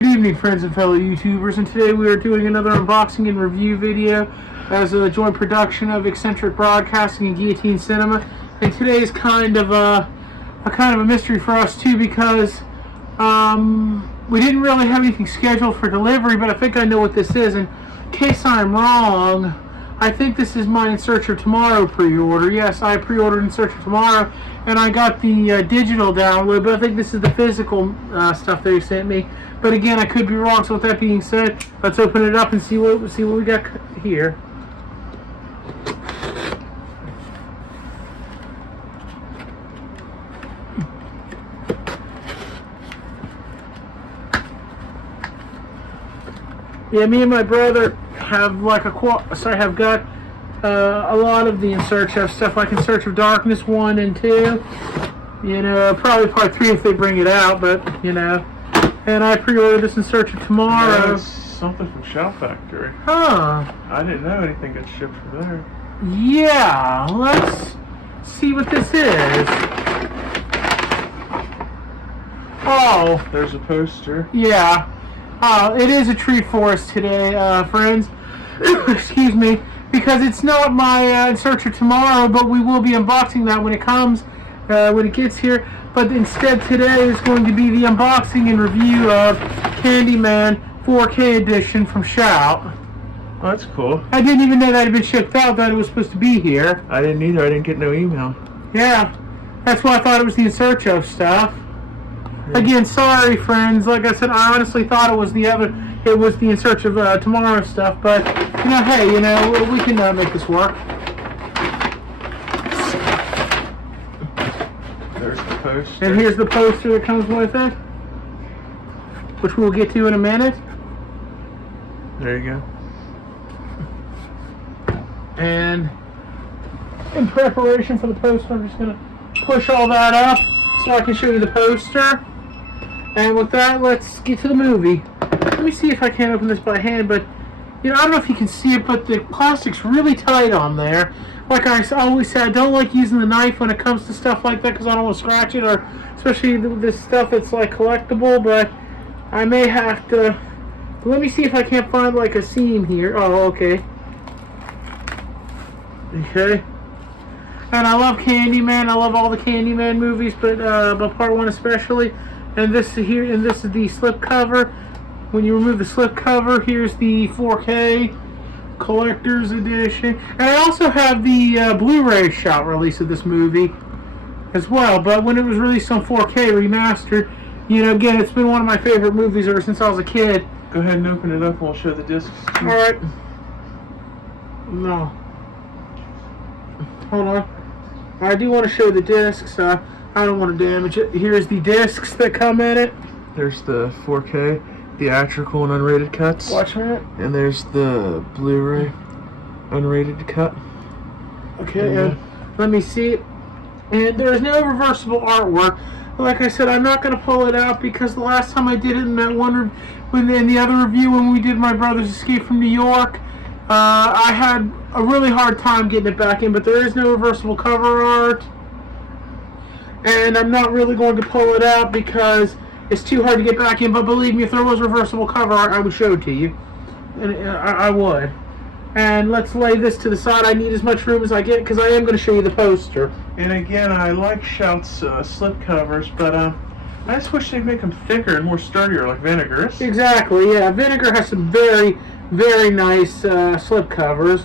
Good evening, friends and fellow YouTubers, and today we are doing another unboxing and review video as a joint production of Eccentric Broadcasting and Guillotine Cinema. And today is kind of a mystery for us too, because we didn't really have anything scheduled for delivery, but I think I know what this is. And in case I'm wrong, I think this is my In Search of Tomorrow pre-order. Yes, I pre-ordered In Search of Tomorrow, and I got the digital download, but I think this is the physical stuff they sent me. But again, I could be wrong. So with that being said, let's open it up and see what we got here. Yeah, me and my brother have like got a lot of the In Search of stuff, like In Search of Darkness 1 and 2. You know, probably part 3 if they bring it out, but you know. And I pre-ordered this In Search of Tomorrow. Yeah, it's something from Shout Factory. Huh. I didn't know anything got shipped from there. Yeah, let's see what this is. Oh. There's a poster. Yeah. It is a treat for us today, friends. Excuse me. Because it's not my In Search of Tomorrow, but we will be unboxing that when it comes, when it gets here. But instead today is going to be the unboxing and review of Candyman 4K edition from Shout. Oh, that's cool. I didn't even know that had been shipped out, that it was supposed to be here. I didn't either. I didn't get no email. Yeah. That's why I thought it was the In Search of stuff. Yeah. Again, sorry friends. Like I said, I honestly thought it was the In Search of Tomorrow stuff. But, you know, hey, you know, we can make this work. There's the poster. And here's the poster that comes with it, which we'll get to in a minute. There you go. And in preparation for the poster, I'm just going to push all that up so I can show you the poster. And with that, let's get to the movie. Let me see if I can open this by hand, but you know, I don't know if you can see it, but the plastic's really tight on there. Like I always say, I don't like using the knife when it comes to stuff like that because I don't want to scratch it, or especially this stuff that's like collectible, but I may have to. Let me see if I can't find like a seam here. Oh, okay. Okay. And I love Candyman. I love all the Candyman movies, but part 1 especially. And this is here, and this is the slip cover. When you remove the slip cover, here's the 4K collector's edition. And I also have the Blu-ray Shout release of this movie as well. But when it was released on 4K remastered, you know, again, it's been one of my favorite movies ever since I was a kid. Go ahead and open it up and we'll show the discs. Alright. No. Hold on. I do want to show the discs. I don't want to damage it. Here's the discs that come in it. There's the 4K, theatrical and unrated cuts. Watch a minute. And there's the Blu-ray unrated cut. Okay, and let me see it. And there's no reversible artwork. Like I said, I'm not going to pull it out because the last time I did it in that one, in the other review when we did My Brother's Escape from New York, I had a really hard time getting it back in, but there is no reversible cover art. And I'm not really going to pull it out because it's too hard to get back in, but believe me, if there was reversible cover art, I would show it to you. And I would. And let's lay this to the side. I need as much room as I get because I am going to show you the poster. And again, I like Shout's slip covers, but I just wish they'd make them thicker and more sturdier, like Vinegar's. Exactly, yeah. Vinegar has some very, very nice slip covers.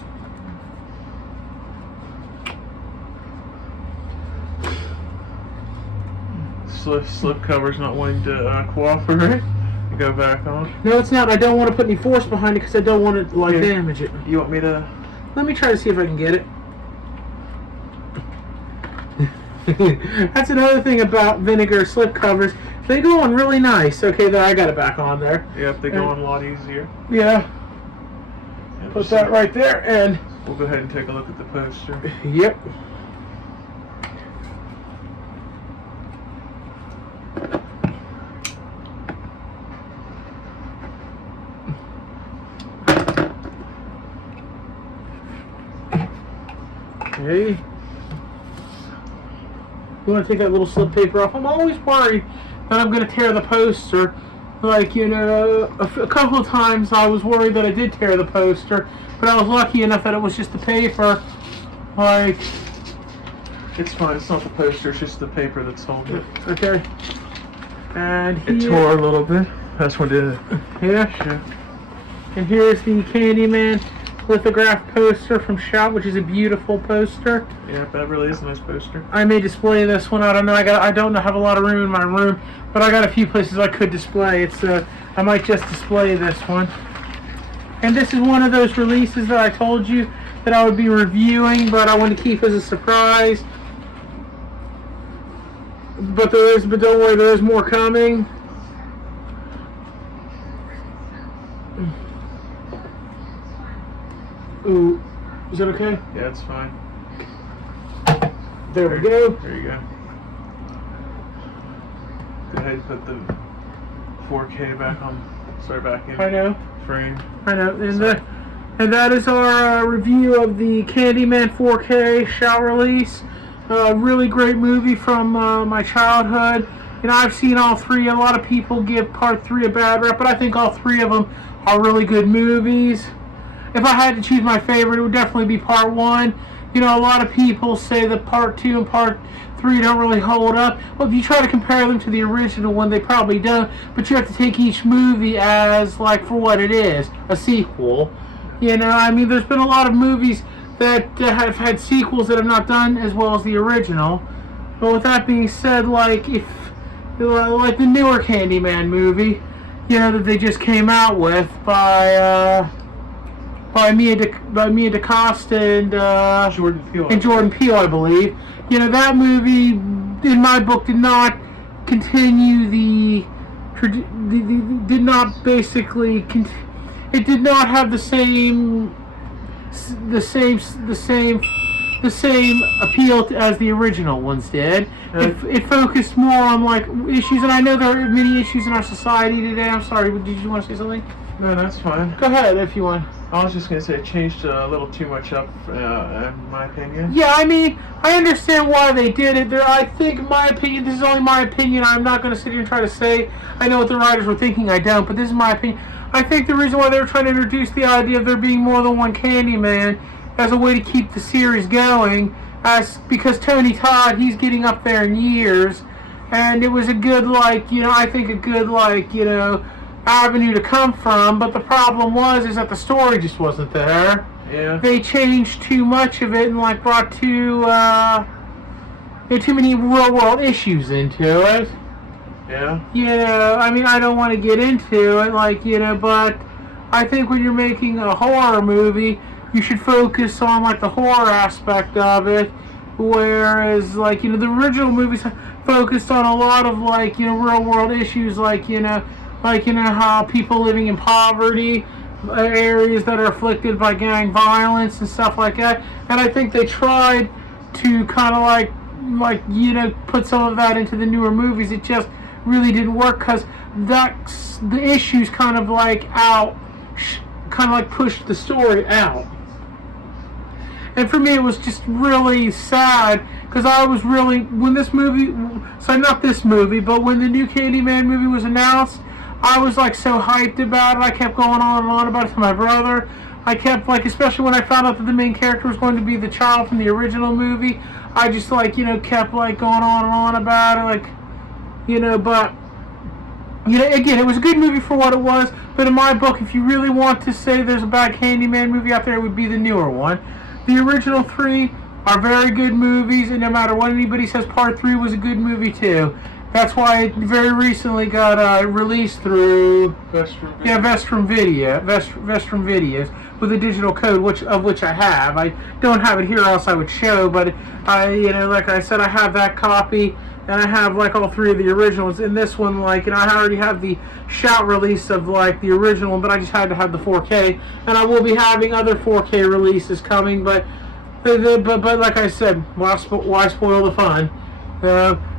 Slip cover's not wanting to cooperate. You go back on. No, it's not. I don't want to put any force behind it because I don't want to like damage it. You want me to? Let me try to see if I can get it. That's another thing about Vinegar slip covers. They go on really nice. Okay, there, I got it back on there. Yep, they go on a lot easier. Yeah. Put that right there, and we'll go ahead and take a look at the poster. Yep. Okay. You want to take that little slip paper off? I'm always worried that I'm going to tear the poster like, you know, a couple of times I was worried that I did tear the poster, but I was lucky enough that it was just the paper. Like, it's fine. It's not the poster. It's just the paper that's holding it. okay. And It tore a little bit. That's what did it. Yeah. And here's the Candyman lithograph poster from Shout, which is a beautiful poster. Yeah, that really is a nice poster. I may display this one. I don't know. I don't have a lot of room in my room, but I got a few places I could display. It's I might just display this one. And this is one of those releases that I told you that I would be reviewing, but I want to keep as a surprise. But don't worry, there is more coming. Ooh, is that okay? Yeah, it's fine. There we go. There you go. Go ahead and put the 4K back on. Sorry, back in. I know. Frame. I know. And that is our review of the Candyman 4K Shout release. Really great movie from my childhood. You know, I've seen all three. A lot of people give Part 3 a bad rep, but I think all three of them are really good movies. If I had to choose my favorite, it would definitely be Part 1. You know, a lot of people say that Part 2 and Part 3 don't really hold up. Well, if you try to compare them to the original one, they probably don't. But you have to take each movie as, like, for what it is, a sequel. You know, I mean, there's been a lot of movies that have had sequels that have not done as well as the original. But with that being said, like, like the newer Candyman movie, you know, that they just came out with by Mia DaCosta and Jordan Peele, I believe. You know, that movie, in my book, did not continue did not basically it did not have the same appeal as the original ones did. It focused more on, like, issues, and I know there are many issues in our society today. I'm sorry, did you want to say something? No, that's fine. Go ahead if you want. I was just going to say it changed a little too much up, in my opinion. Yeah, I mean, I understand why they did it. I think, in my opinion, this is only my opinion. I'm not going to sit here and try to say I know what the writers were thinking. I don't, but this is my opinion. I think the reason why they were trying to introduce the idea of there being more than one Candyman as a way to keep the series going, because Tony Todd, he's getting up there in years, and it was a good, like, you know, I think a good, like, you know, avenue to come from. But the problem is that the story just wasn't there. Yeah. They changed too much of it and, like, brought too many real world issues into it. Yeah. You know, I mean, I don't want to get into it, like, you know, but I think when you're making a horror movie, you should focus on, like, the horror aspect of it, whereas, like, you know, the original movies focused on a lot of, like, you know, real world issues, like, you know, how people living in poverty, areas that are afflicted by gang violence and stuff like that. And I think they tried to kind of like, you know, put some of that into the newer movies. It just really didn't work because the issues kind of like pushed the story out. And for me, it was just really sad because I was really, when this movie, so not this movie, but when the new Candyman movie was announced, I was, like, so hyped about it. I kept going on and on about it to my brother. I kept, like, especially when I found out that the main character was going to be the child from the original movie, I just, like, you know, kept, like, going on and on about it, like, you know, but, you know, again, it was a good movie for what it was, but in my book, if you really want to say there's a bad Candyman movie out there, it would be the newer one. The original three are very good movies, and no matter what anybody says, Part 3 was a good movie, too. That's why it very recently got released through Vestrum Videos with a digital code, of which I have. I don't have it here, or else I would show. But you know, like I said, I have that copy, and I have, like, all three of the originals. In this one, like, and I already have the Shout release of, like, the original, but I just had to have the 4K, and I will be having other 4K releases coming. But like I said, why spoil the fun?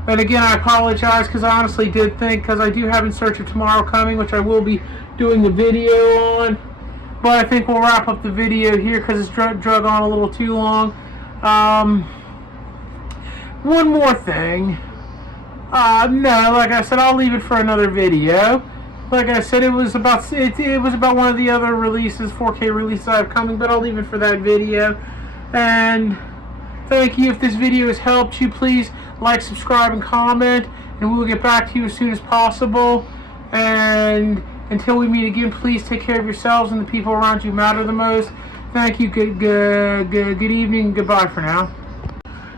And again, I apologize because I honestly did think, because I do have In Search of Tomorrow coming, which I will be doing the video on. But I think we'll wrap up the video here because it's drug on a little too long. One more thing. No, like I said, I'll leave it for another video. like I said, it was about one of the other releases, 4K releases I have coming, but I'll leave it for that video. And thank you. If this video has helped you, please like, subscribe, and comment, and we will get back to you as soon as possible. And until we meet again, please take care of yourselves and the people around you matter the most. Thank you. Good evening. Goodbye for now.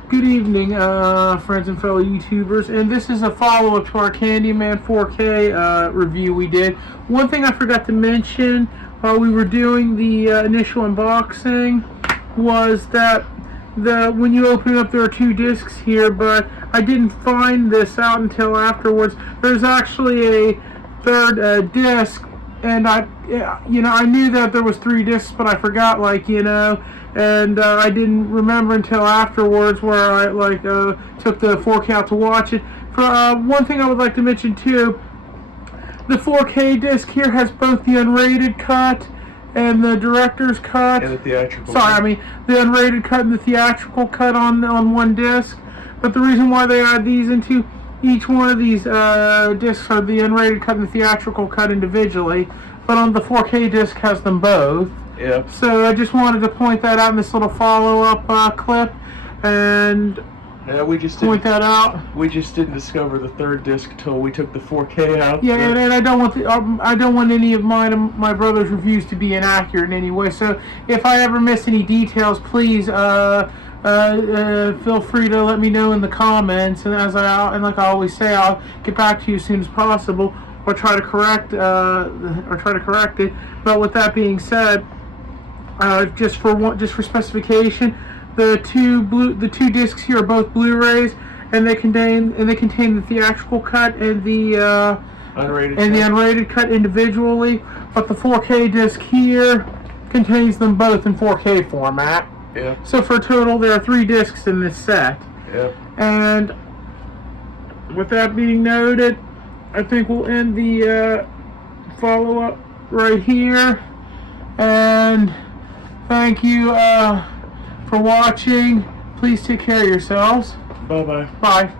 Good evening, friends and fellow YouTubers, and this is a follow-up to our Candyman 4K review we did. One thing I forgot to mention while we were doing the initial unboxing was that when you open it up, there are 2 discs here, but I didn't find this out until afterwards. There's actually a 3rd disc, and I knew that there was 3 discs, but I forgot, and I didn't remember until afterwards, where I took the 4K out to watch it. For one thing I would like to mention too, the 4K disc here has both the unrated cut and the director's cut. And the theatrical. The unrated cut and the theatrical cut on one disc. But the reason why they add these into each one of these discs are the unrated cut and the theatrical cut individually, but on the 4K disc has them both. Yep. So I just wanted to point that out in this little follow-up clip, and we just point that out. We just didn't discover the 3rd disc until we took the 4K out. Yeah, and I don't want any of mine and my brother's reviews to be inaccurate in any way. So if I ever miss any details, please feel free to let me know in the comments. And like I always say, I'll get back to you as soon as possible, or try to correct it. But with that being said, just for specification, the two discs here are both Blu-rays, and they contain the theatrical cut and the unrated cut individually. But the 4K disc here contains them both in 4K format. Yeah. So for a total, there are 3 discs in this set. Yeah. And with that being noted, I think we'll end the follow-up right here. And thank you for watching. Please take care of yourselves. Bye-bye. Bye.